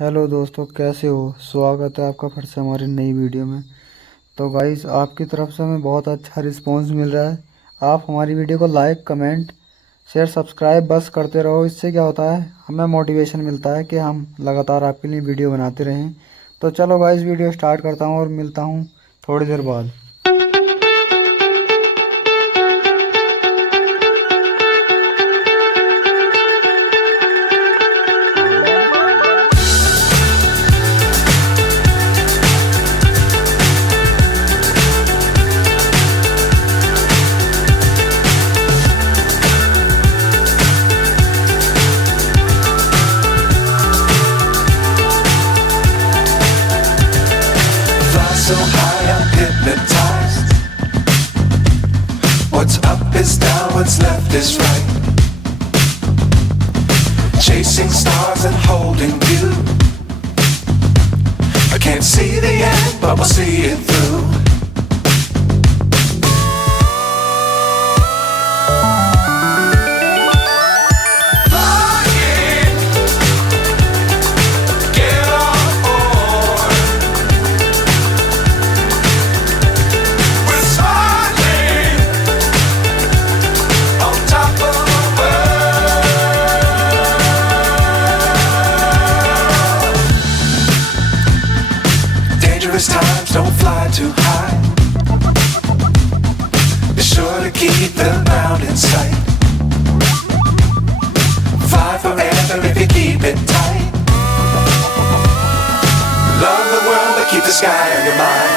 Hello दोस्तों, कैसे हो। स्वागत है आपका फिर से हमारी नई वीडियो में। तो गाइस, आपकी तरफ से हमें बहुत अच्छा रिस्पांस मिल रहा है। आप हमारी वीडियो को लाइक, कमेंट, शेयर, सब्सक्राइब बस करते रहो। इससे क्या होता है, हमें मोटिवेशन मिलता है कि हम लगातार आपके लिए वीडियो बनाते रहें। तो चलो गाइस, वीडियो स्टार्ट करता हूँ और मिलता हूँ थोड़ी देर बाद। So high I'm hypnotized. What's up is down, what's left is right. Chasing stars and holding you. I can't see the end, but we'll see it through. Dangerous times, don't fly too high. Be sure to keep the ground in sight. Fly forever if you keep it tight. Love the world, but keep the sky on your mind.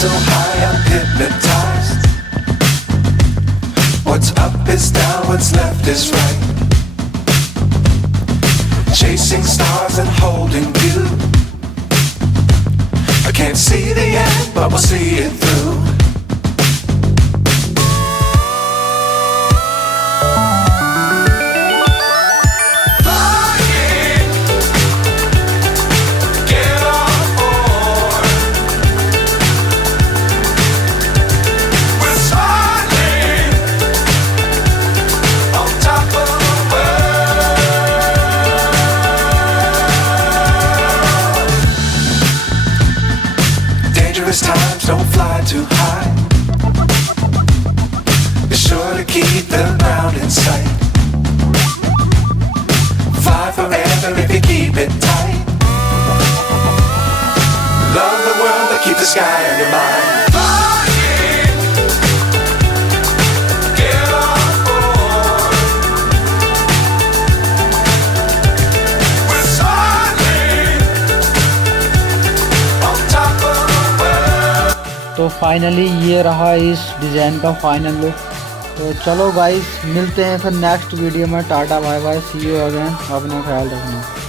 So high I'm hypnotized. What's up is down, what's left is right. Chasing stars and holding you. I can't see the end, but we'll see it through. Dangerous times, don't fly too high. Be sure to keep the ground in sight. Fly forever if you keep it tight. Love the world, but keep the sky on your mind. तो finally ये रहा इस design का final look. तो चलो guys, मिलते हैं फिर नेक्स्ट वीडियो में। टाटा bye bye, see you again. अपना ख्याल रखना।